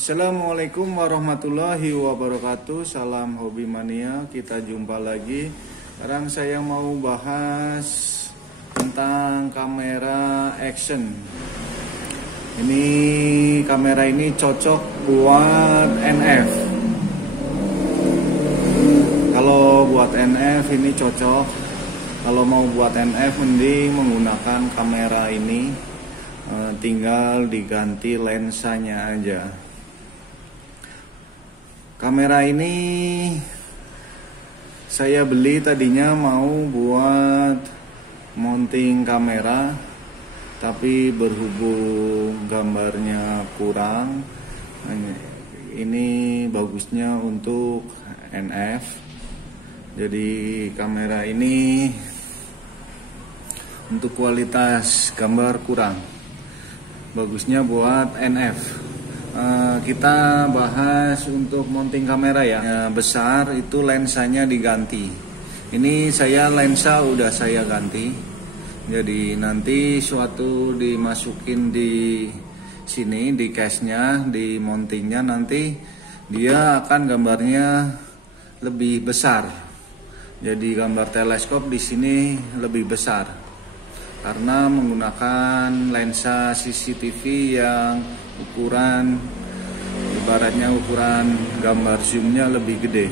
Assalamualaikum warahmatullahi wabarakatuh. Salam hobi mania. Kita jumpa lagi. Sekarang saya mau bahas tentang kamera action. Ini kamera ini cocok buat NF. Kalau buat NF ini cocok. Kalau mau buat NF mending menggunakan kamera ini. Tinggal diganti lensanya aja. Kamera ini saya beli tadinya mau buat mounting kamera, tapi berhubung gambarnya kurang, ini bagusnya untuk NF. Jadi kamera ini untuk kualitas gambar kurang, bagusnya buat NF. Kita bahas untuk mounting kamera ya. Besar itu lensanya diganti. Ini saya lensa udah saya ganti. Jadi nanti suatu dimasukin di sini di case-nya, di mountingnya, nanti dia akan gambarnya lebih besar. Jadi gambar teleskop di sini lebih besar karena menggunakan lensa CCTV yang ukuran, ibaratnya ukuran gambar zoomnya lebih gede.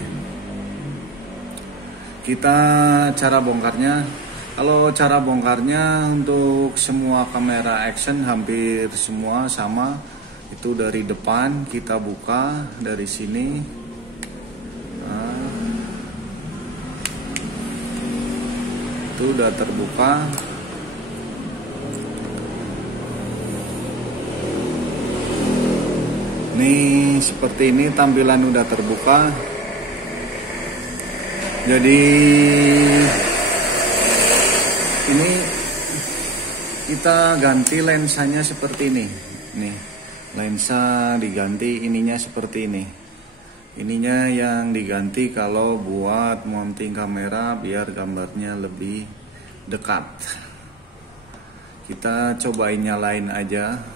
Kita cara bongkarnya, kalau cara bongkarnya untuk semua kamera action hampir semua sama. Itu dari depan kita buka dari sini. Itu udah terbuka. Ini seperti ini tampilan udah terbuka. Jadi ini kita ganti lensanya seperti ini. Nih, lensa diganti ininya seperti ini. Ininya yang diganti kalau buat mounting kamera biar gambarnya lebih dekat. Kita cobain nyalain aja.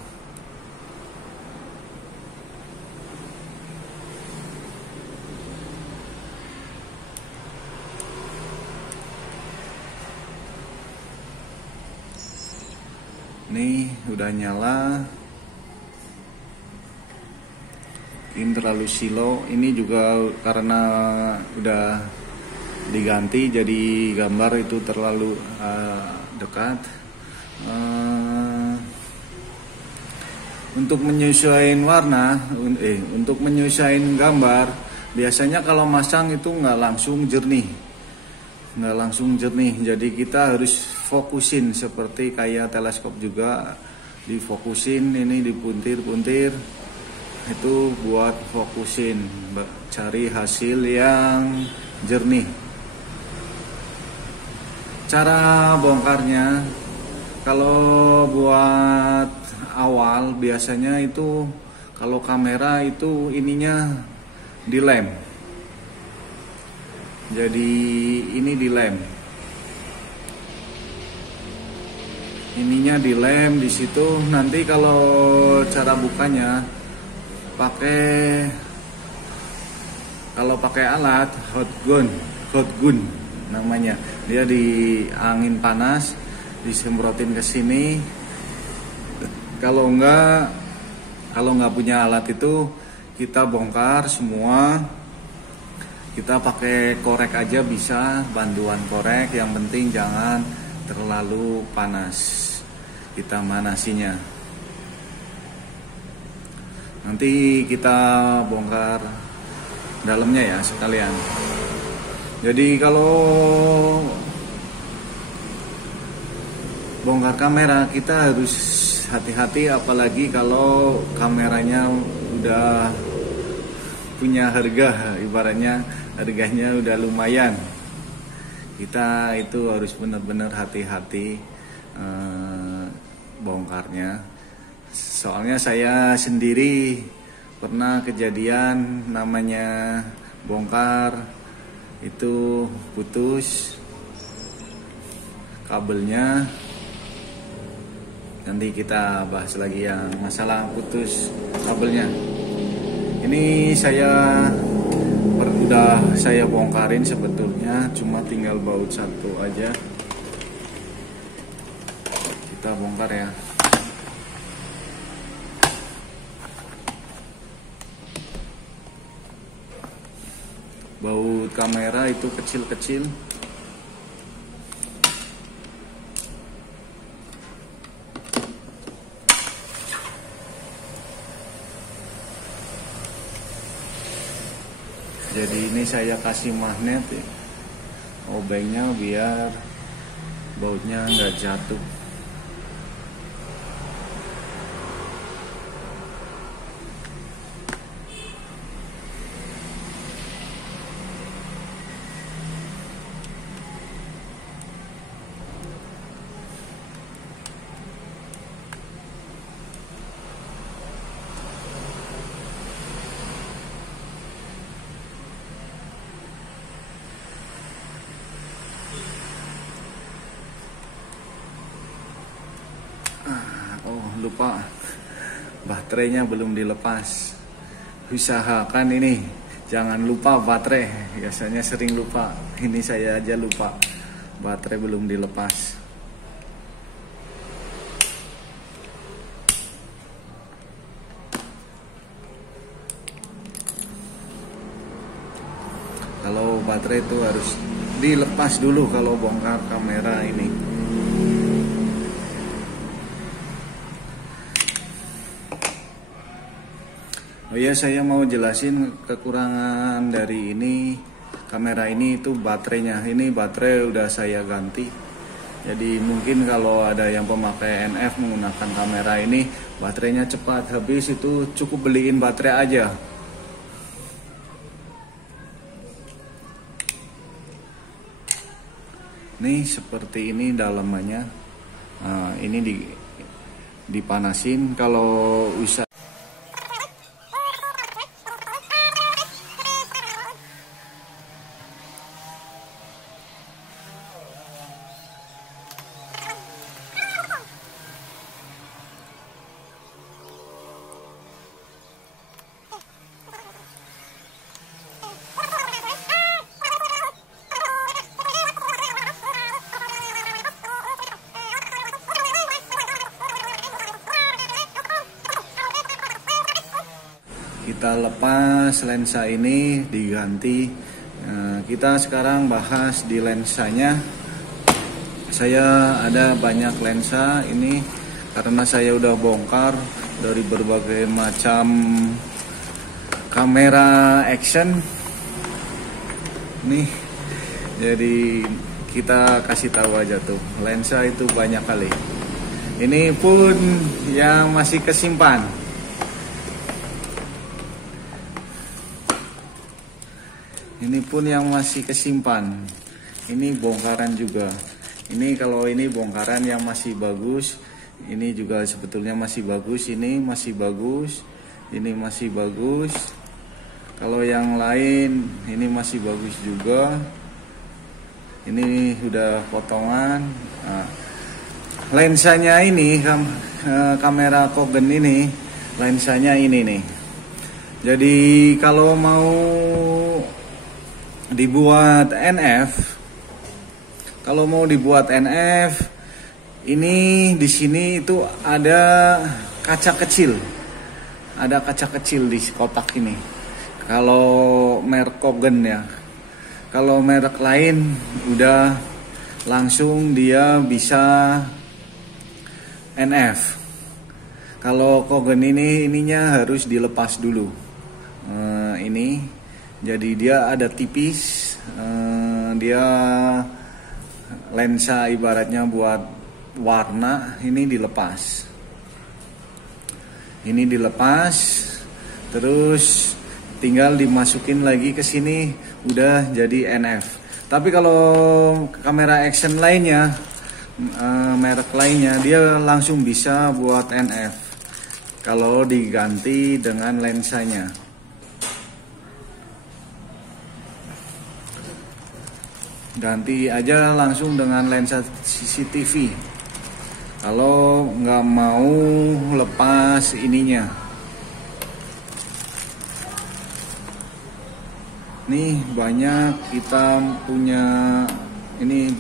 Nih udah nyala. Ini terlalu silo. Ini juga karena udah diganti jadi gambar itu terlalu dekat. Untuk menyesuaikan warna, untuk menyesuaikan gambar, biasanya kalau masang itu nggak langsung jernih. Jadi kita harus fokusin seperti kayak teleskop juga, difokusin, ini dipuntir-puntir, itu buat fokusin, cari hasil yang jernih. Cara bongkarnya, kalau buat awal biasanya itu kalau kamera itu ininya dilem. Jadi ini dilem. Ininya dilem di situ. Nanti kalau cara bukanya pakai alat hot gun namanya. Dia di angin panas disemprotin ke sini. Kalau nggak punya alat itu kita bongkar semua. Kita pakai korek aja bisa, bantuan korek, yang penting jangan terlalu panas. Kita manasinya. Nanti kita bongkar dalamnya ya sekalian. Jadi kalau bongkar kamera kita harus hati-hati, apalagi kalau kameranya udah punya harga, ibaratnya harganya udah lumayan. Kita itu harus benar-benar hati-hati bongkarnya. Soalnya saya sendiri pernah kejadian namanya bongkar itu putus kabelnya. Nanti kita bahas lagi yang masalah putus kabelnya. Ini udah saya bongkarin sebetulnya, cuma tinggal baut satu aja. Kita bongkar ya. Baut kamera itu kecil-kecil. Jadi ini saya kasih magnet ya, obengnya biar bautnya nggak jatuh. Oh lupa, baterainya belum dilepas. Usahakan ini jangan lupa baterai, biasanya sering lupa. Ini saya aja lupa, baterai belum dilepas. Kalau baterai itu harus dilepas dulu kalau bongkar kamera ini. Oh iya, saya mau jelasin kekurangan dari ini. Kamera ini itu baterainya. Ini baterai udah saya ganti. Jadi mungkin kalau ada yang pemakai NF menggunakan kamera ini, baterainya cepat habis, itu cukup beliin baterai aja. Nih seperti ini dalamannya. Nah, ini dipanasin kalau bisa. Kita lepas lensa ini, diganti. Nah, kita sekarang bahas di lensanya. Saya ada banyak lensa ini karena saya udah bongkar dari berbagai macam kamera action. Nih, jadi kita kasih tahu aja tuh, lensa itu banyak kali. Ini pun yang masih kesimpan. Ini pun yang masih kesimpan. Ini bongkaran juga. Ini kalau ini bongkaran yang masih bagus. Ini juga sebetulnya masih bagus. Ini masih bagus. Ini masih bagus. Kalau yang lain ini masih bagus juga. Ini udah potongan. Nah, lensanya ini kamera Kogen ini, lensanya ini nih. Jadi kalau mau dibuat NF, ini di sini itu ada kaca kecil, di kotak ini. Kalau merek Kogen ya, kalau merek lain udah langsung dia bisa NF. Kalau Kogen ininya harus dilepas dulu. Ini. Jadi dia ada tipis, dia lensa ibaratnya buat warna, ini dilepas. Ini dilepas, terus tinggal dimasukin lagi ke sini, udah jadi NF. Tapi kalau kamera action lainnya, merek lainnya, dia langsung bisa buat NF. Kalau diganti dengan lensanya. Ganti aja langsung dengan lensa CCTV kalau nggak mau lepas ininya. Nih banyak kita punya ini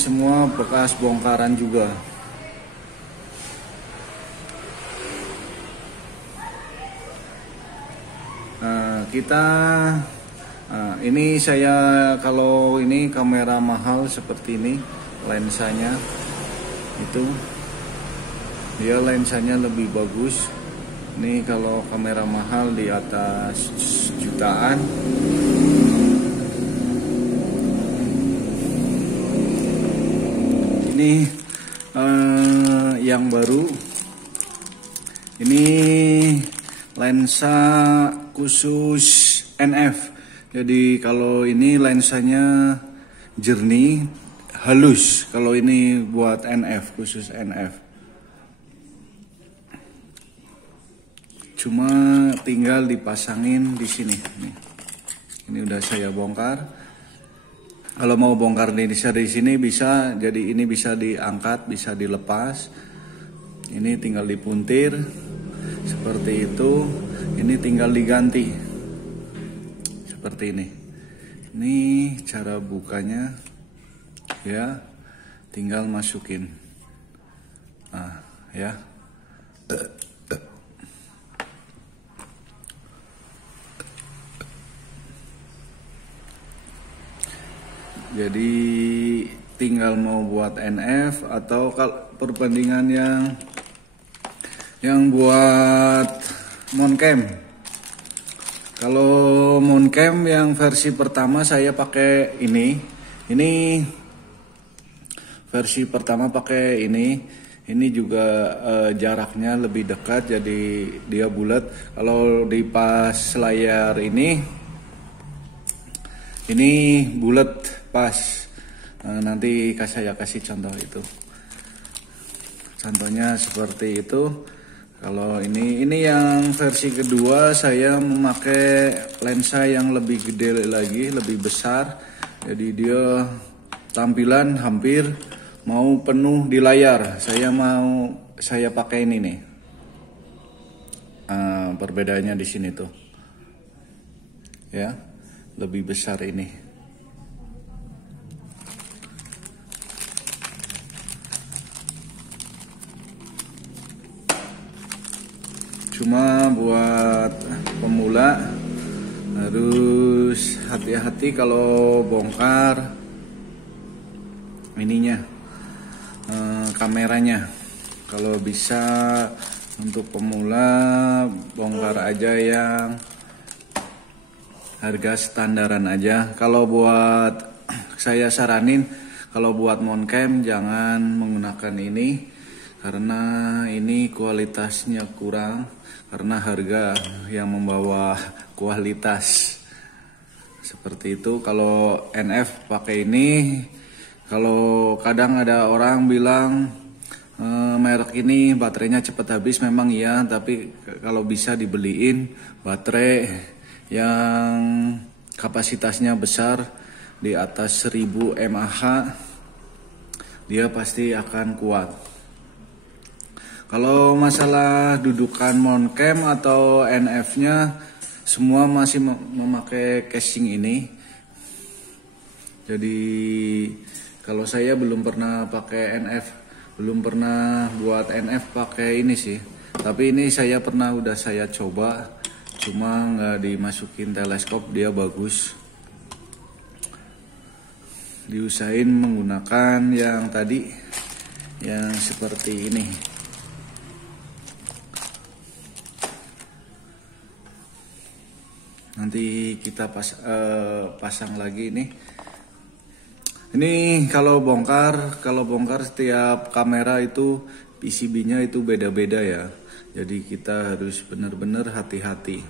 semua bekas bongkaran juga. Ini saya kalau ini kamera mahal seperti ini lensanya itu dia lensanya lebih bagus. Ini kalau kamera mahal di atas jutaan. Ini yang baru. Ini lensa khusus NF. Jadi kalau ini lensanya jernih, halus. Kalau ini buat NF, khusus NF. Cuma tinggal dipasangin di sini. Nih. Ini udah saya bongkar. Kalau mau bongkar di sini bisa, jadi ini bisa diangkat, bisa dilepas. Ini tinggal dipuntir seperti itu. Ini tinggal diganti. Seperti ini. Ini cara bukanya, ya. Tinggal masukin. Nah, ya. Jadi tinggal mau buat NF atau kalau perbandingan yang buat Moncam. Kalau Moncam yang versi pertama saya pakai ini. Ini versi pertama pakai ini. Ini juga jaraknya lebih dekat, jadi dia bulat. Kalau di pas layar ini bulat pas. Nanti saya kasih contoh itu. Contohnya seperti itu. Kalau ini yang versi kedua saya memakai lensa yang lebih gede lagi, lebih besar. Jadi dia tampilan hampir mau penuh di layar. Saya pakai ini nih. Perbedaannya di sini tuh. Ya, lebih besar ini. Cuma buat pemula harus hati-hati kalau bongkar ininya, kameranya. Kalau bisa untuk pemula bongkar aja yang harga standaran aja. Kalau buat saya saranin kalau buat Moncam jangan menggunakan ini karena ini kualitasnya kurang. Karena harga yang membawa kualitas seperti itu. Kalau NF pakai ini, kalau kadang ada orang bilang merek ini baterainya cepat habis, memang iya, tapi kalau bisa dibeliin baterai yang kapasitasnya besar di atas 1000 mAh, dia pasti akan kuat. Kalau masalah dudukan Moncam atau NF-nya, semua masih memakai casing ini. Jadi kalau saya belum pernah pakai NF, belum pernah buat NF pakai ini sih. Tapi ini udah saya coba, cuma nggak dimasukin teleskop, dia bagus. Diusahain menggunakan yang tadi, yang seperti ini. Nanti kita pasang lagi ini. Ini kalau bongkar setiap kamera itu PCB-nya itu beda-beda ya. Jadi kita harus benar-benar hati-hati.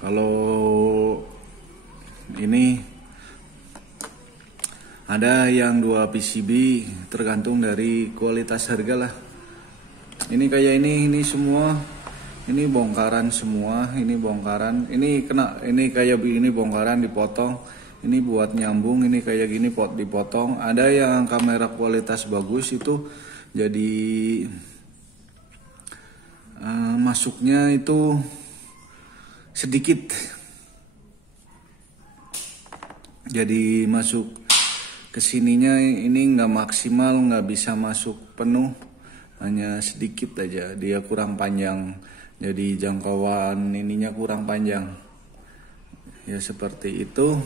Kalau ini ada yang 2 PCB, tergantung dari kualitas harga lah. Ini kayak ini semua. Ini bongkaran semua, ini bongkaran, ini kayak begini bongkaran dipotong, ini buat nyambung, ini kayak gini dipotong. Ada yang kamera kualitas bagus itu jadi masuknya itu sedikit, jadi masuk kesininya ini nggak maksimal, nggak bisa masuk penuh, hanya sedikit aja, dia kurang panjang, jadi jangkauan ininya kurang panjang ya. Seperti itu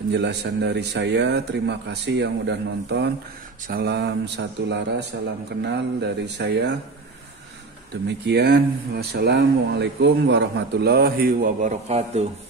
penjelasan dari saya. Terima kasih yang udah nonton. Salam satu laras, salam kenal dari saya. Demikian, wassalamualaikum warahmatullahi wabarakatuh.